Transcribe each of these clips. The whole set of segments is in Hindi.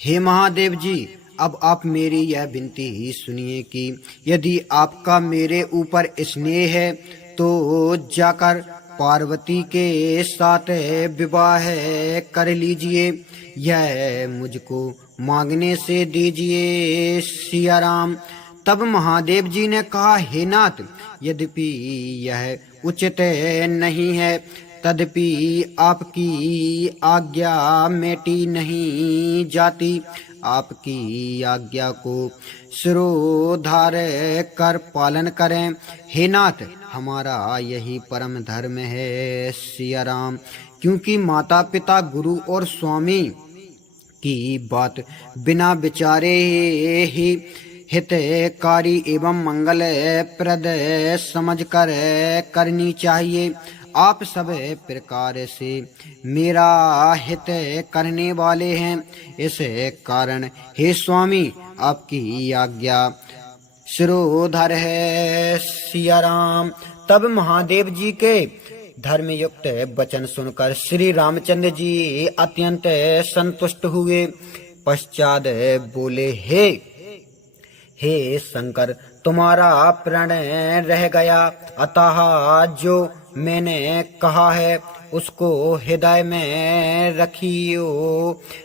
हे महादेव जी, अब आप मेरी यह विनती ही सुनिए कि यदि आपका मेरे ऊपर स्नेह है तो जाकर पार्वती के साथ विवाह कर लीजिए। यह मुझको मांगने से दीजिए सिया राम। तब महादेव जी ने कहा, हे नाथ, यद्यपि यह उचित नहीं है, तदपि आपकी आज्ञा मेटी नहीं जाती। आपकी आज्ञा को सिरोधार कर पालन करें। हे नाथ, हमारा यही परम धर्म है सिया राम, क्योंकि माता पिता गुरु और स्वामी की बात बिना विचारे ही हितकारी एवं मंगल प्रद समझकर करनी चाहिए। आप सब प्रकार से मेरा हित करने वाले हैं, इस कारण हे स्वामी आपकी आज्ञा सिरोधर है सिया राम। तब महादेव जी के धर्मयुक्त वचन सुनकर श्री रामचंद्र जी अत्यंत संतुष्ट हुए। पश्चात बोले, हे शंकर, तुम्हारा प्रण रह गया, अतः जो मैंने कहा है उसको हृदय में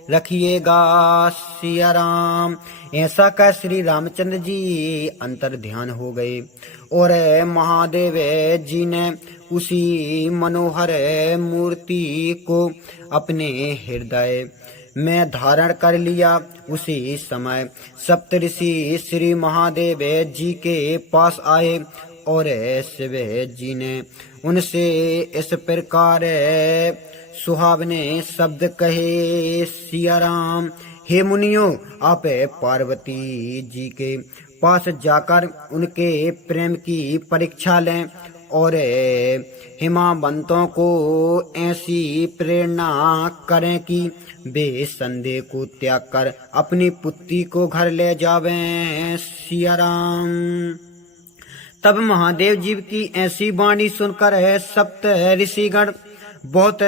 रखिएगा सिया राम। ऐसा कह श्री रामचंद्र जी अंतर ध्यान हो गए और महादेव जी ने उसी मनोहर मूर्ति को अपने हृदय में धारण कर लिया। उसी समय सप्तऋषि श्री महादेव जी के पास आए और शिव जी ने उनसे इस प्रकार सुहावने शब्द कहे सिया राम। हे मुनियों, आप पार्वती जी के पास जाकर उनके प्रेम की परीक्षा लें और हिमावंतों को ऐसी प्रेरणा करें कि वे संदेह को त्याग कर अपनी पुत्री को घर ले जावें सिया राम। तब महादेव जी की ऐसी वाणी सुनकर सप्त ऋषिगण बहुत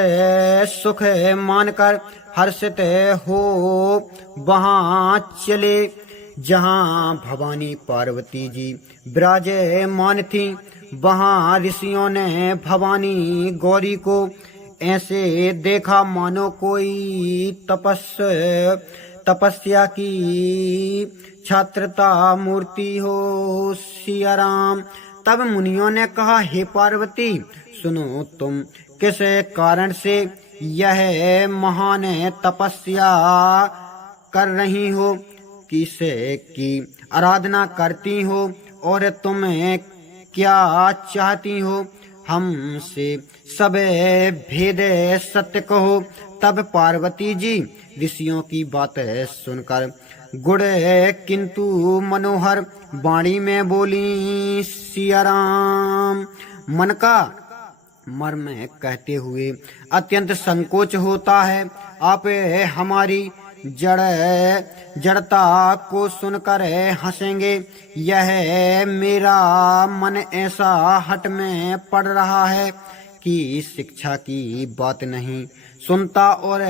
सुख मानकर हर्षित हो वहां चले जहां भवानी पार्वती जी विराजमान थी। वहां ऋषियों ने भवानी गौरी को ऐसे देखा मानो कोई तपस्या की छात्रता मूर्ति हो सिया राम। तब मुनियों ने कहा, हे पार्वती, सुनो, तुम किस कारण से यह महान तपस्या कर रही हो, किसकी आराधना करती हो और तुम क्या चाहती हो? हमसे सब भेद सत्य कहो। तब पार्वती जी ऋषियों की बात सुनकर गुड़ किंतु मनोहर वाणी में बोली सिया राम। मन का मर्म कहते हुए अत्यंत संकोच होता है। आप हमारी जड़ता को सुनकर हंसेंगे। यह मेरा मन ऐसा हट में पड़ रहा है कि शिक्षा की बात नहीं सुनता और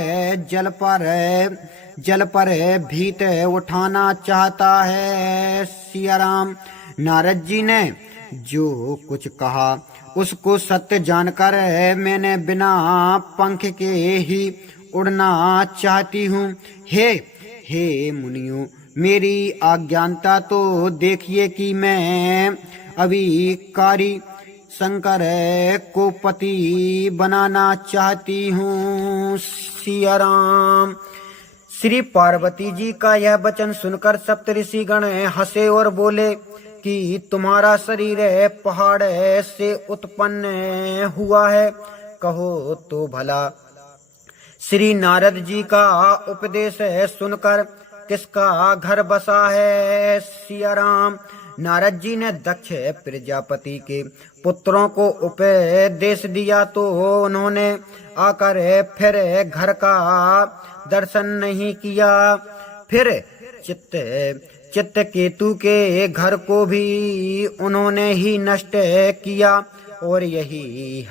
जल पर भीत उठाना चाहता है सिया राम। नारद जी ने जो कुछ कहा उसको सत्य जानकर मैंने बिना पंख के ही उड़ना चाहती हूँ। हे मुनियों, मेरी अज्ञानता तो देखिए कि मैं अविकारी शंकर को पति बनाना चाहती हूँ सिया राम। श्री पार्वती जी का यह वचन सुनकर सप्तऋषि गण हंसे और बोले कि तुम्हारा शरीर पहाड़ से उत्पन्न हुआ है, कहो तो भला श्री नारद जी का उपदेश सुनकर किसका घर बसा है सिया राम। नारद जी ने दक्ष प्रजापति के पुत्रों को उपदेश दिया तो उन्होंने आकर फिर घर का दर्शन नहीं किया। फिर चित्त केतु के घर को भी उन्होंने ही नष्ट किया और यही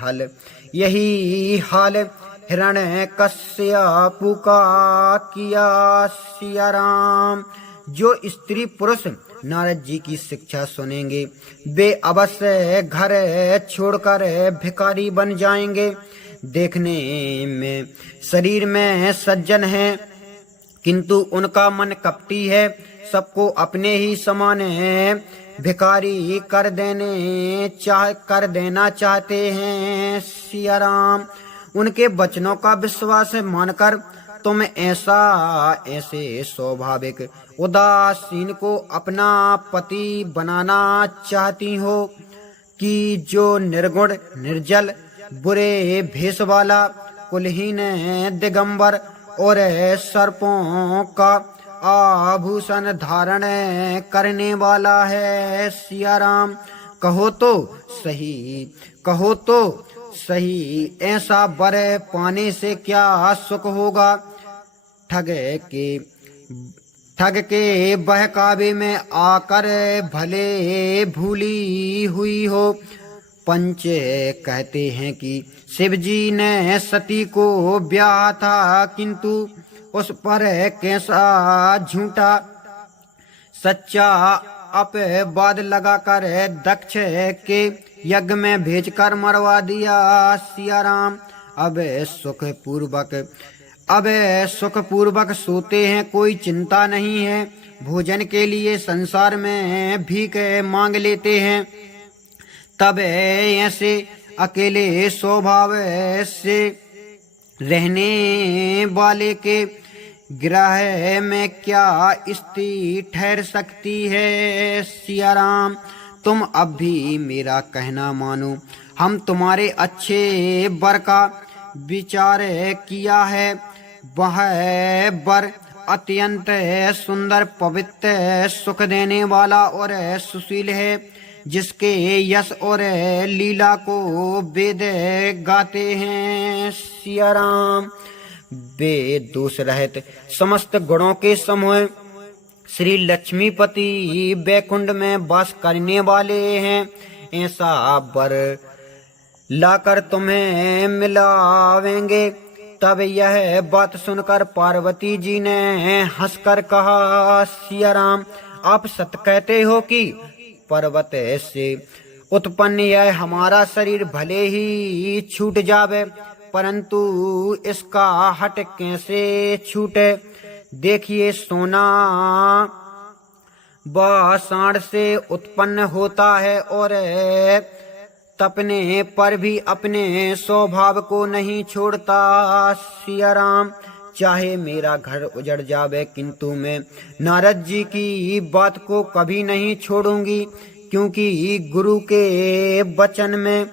हाल हिरण्यकश्यपु का किया सिया राम। जो स्त्री पुरुष नारद जी की शिक्षा सुनेंगे वे अवश्य घर छोड़कर भिखारी बन जाएंगे। देखने में शरीर में सज्जन हैं किंतु उनका मन कपटी है। सबको अपने ही समान भिखारी कर देना चाहते हैं सिया राम। उनके वचनों का विश्वास मानकर तुम ऐसे स्वाभाविक उदासीन को अपना पति बनाना चाहती हो कि जो निर्गुण निर्जल बुरे भेष वाला कुलहीन दिगंबर और सर्पों का आभूषण धारण करने वाला है सिया राम। कहो तो सही ऐसा वर पाने से क्या सुख होगा। ठग के बहकावे में आकर भले भूली हुई हो। पंच कहते हैं कि शिव जी ने सती को ब्याह था किंतु उस पर कैसा झूठा सच्चा अपवाद लगाकर दक्ष के यज्ञ में भेजकर मरवा दिया सिया राम। अब सुख पूर्वक सोते हैं, कोई चिंता नहीं है। भोजन के लिए संसार में भीख मांग लेते हैं। तब ऐसे अकेले स्वभाव से रहने वाले के ग्रह में क्या स्त्री ठहर सकती है सिया राम। तुम अब भी मेरा कहना मानो। हम तुम्हारे अच्छे वर का विचार किया है। वह वर अत्यंत सुंदर पवित्र सुख देने वाला और सुशील है, जिसके यश और लीला को वेद गाते हैं सिया राम। वे दोष रहित समस्त गुणों के समूह श्री लक्ष्मीपति बैकुंठ में वास करने वाले हैं। ऐसा वर लाकर तुम्हें मिलावेंगे। तब यह बात सुनकर पार्वती जी ने हंसकर कहा, सिया राम आप सत्य कहते हो कि पर्वत से उत्पन्न यह हमारा शरीर भले ही छूट जावे, परंतु इसका हट कैसे छूटे। देखिए सोना व सांड से उत्पन्न होता है और तपने पर भी अपने स्वभाव को नहीं छोड़ता सिया राम। चाहे मेरा घर उजड़ जावे किंतु मैं नारद जी की बात को कभी नहीं छोड़ूंगी, क्योंकि गुरु के वचन में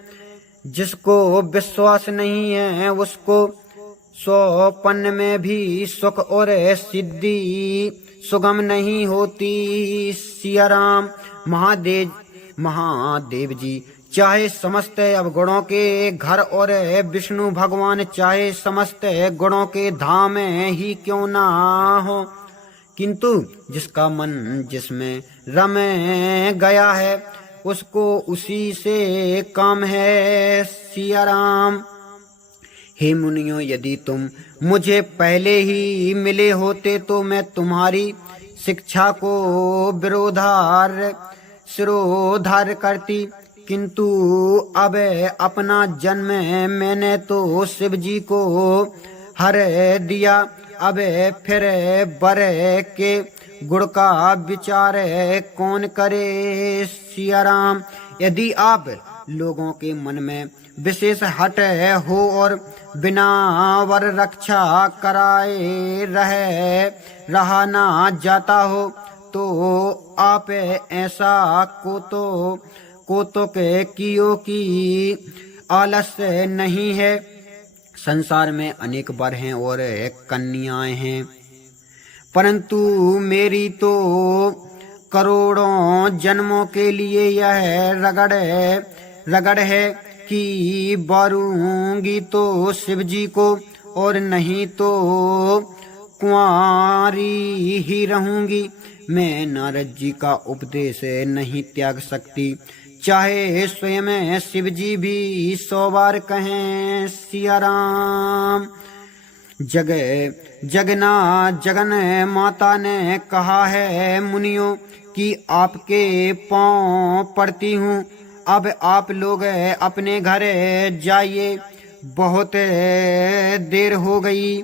जिसको विश्वास नहीं है उसको 100 पन्न में भी सुख और सिद्धि सुगम नहीं होती सिया राम। महादेव जी चाहे समस्त अवगुणों के घर और विष्णु भगवान चाहे समस्त गुणों के धाम ही क्यों ना हो, किंतु जिसका मन जिसमें रम गया है उसको उसी से काम है सिया राम। हे मुनियों, यदि तुम मुझे पहले ही मिले होते तो मैं तुम्हारी शिक्षा को सिरोधार करती, किंतु अब अपना जन्म मैंने तो शिव जी को हर दिया। अब फिर वर के गुण का विचार कौन करे सिया राम। यदि आप लोगों के मन में विशेष हट हो और बिना वर रक्षा कराए रहा ना जाता हो तो आप ऐसा को कियो की आलस्य नहीं है। संसार में अनेक वर हैं और कन्याएं हैं, परंतु मेरी तो करोड़ों जन्मों के लिए यह रगड़ है कि बारूंगी तो शिव जी को और नहीं तो कुंवारी ही रहूंगी। मैं नारद जी का उपदेश नहीं त्याग सकती, चाहे स्वयं शिव जी भी 100 बार कहें सिया राम। जगन माता ने कहा है मुनियों कि आपके पांव पड़ती हूँ, अब आप लोग अपने घर जाइए, बहुत देर हो गई।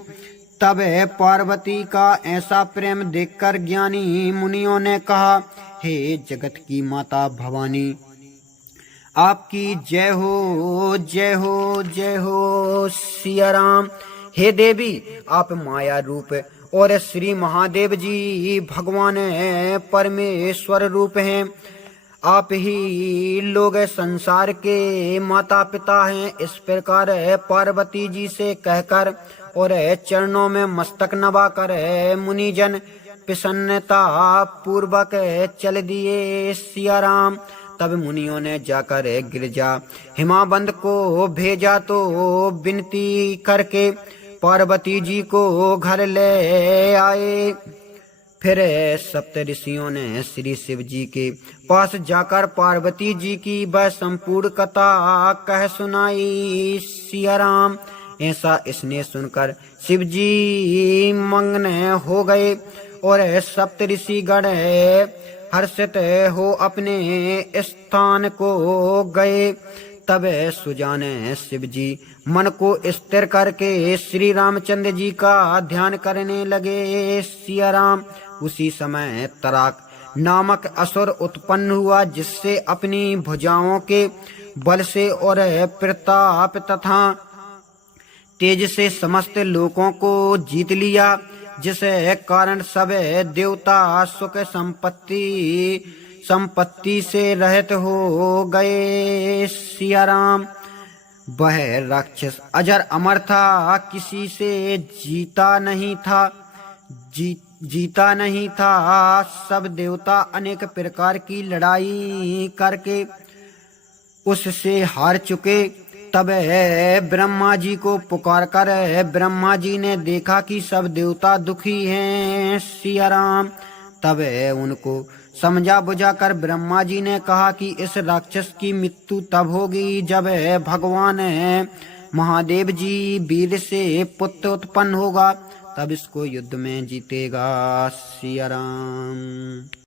तब पार्वती का ऐसा प्रेम देखकर ज्ञानी मुनियों ने कहा, हे जगत की माता भवानी, आपकी जय हो जय हो जय हो सिया राम। हे देवी, आप माया रूप और श्री महादेव जी भगवान परमेश्वर रूप हैं। आप ही लोग संसार के माता पिता हैं। इस प्रकार पार्वती जी से कहकर और चरणों में मस्तक नवाकर मुनिजन प्रसन्नता पूर्वक चल दिए सिया राम। तब मुनियों ने जाकर गिरजा हिमाबंद को भेजा तो विनती करके पार्वती जी को घर ले आए। फिर सप्त ऋषियों ने श्री शिव जी के पास जाकर पार्वती जी की वह संपूर्ण कथा कह सुनाई सिया राम। ऐसा इसने सुनकर शिव जी मग्न हो गए और सप्त ऋषि गण हर्षित हो अपने स्थान को गए। तब सुजान शिव जी मन को स्थिर करके श्री रामचंद्र जी का ध्यान करने लगे सिया राम। उसी समय तराक नामक असुर उत्पन्न हुआ, जिससे अपनी भुजाओं के बल से और प्रताप तथा तेज से समस्त लोगों को जीत लिया, जिस कारण सब देवता सुख संपत्ति से रहित हो गए सिया राम। वह राक्षस अजर अमर था, किसी से जीता नहीं था। सब देवता अनेक प्रकार की लड़ाई करके उससे हार चुके। तब ब्रह्मा जी को पुकार कर ब्रह्मा जी ने देखा कि सब देवता दुखी हैं सिया राम। तब उनको समझा बुझा कर ब्रह्मा जी ने कहा कि इस राक्षस की मृत्यु तब होगी जब भगवान महादेव जी वीर से पुत्र उत्पन्न होगा, तब इसको युद्ध में जीतेगा सिया राम।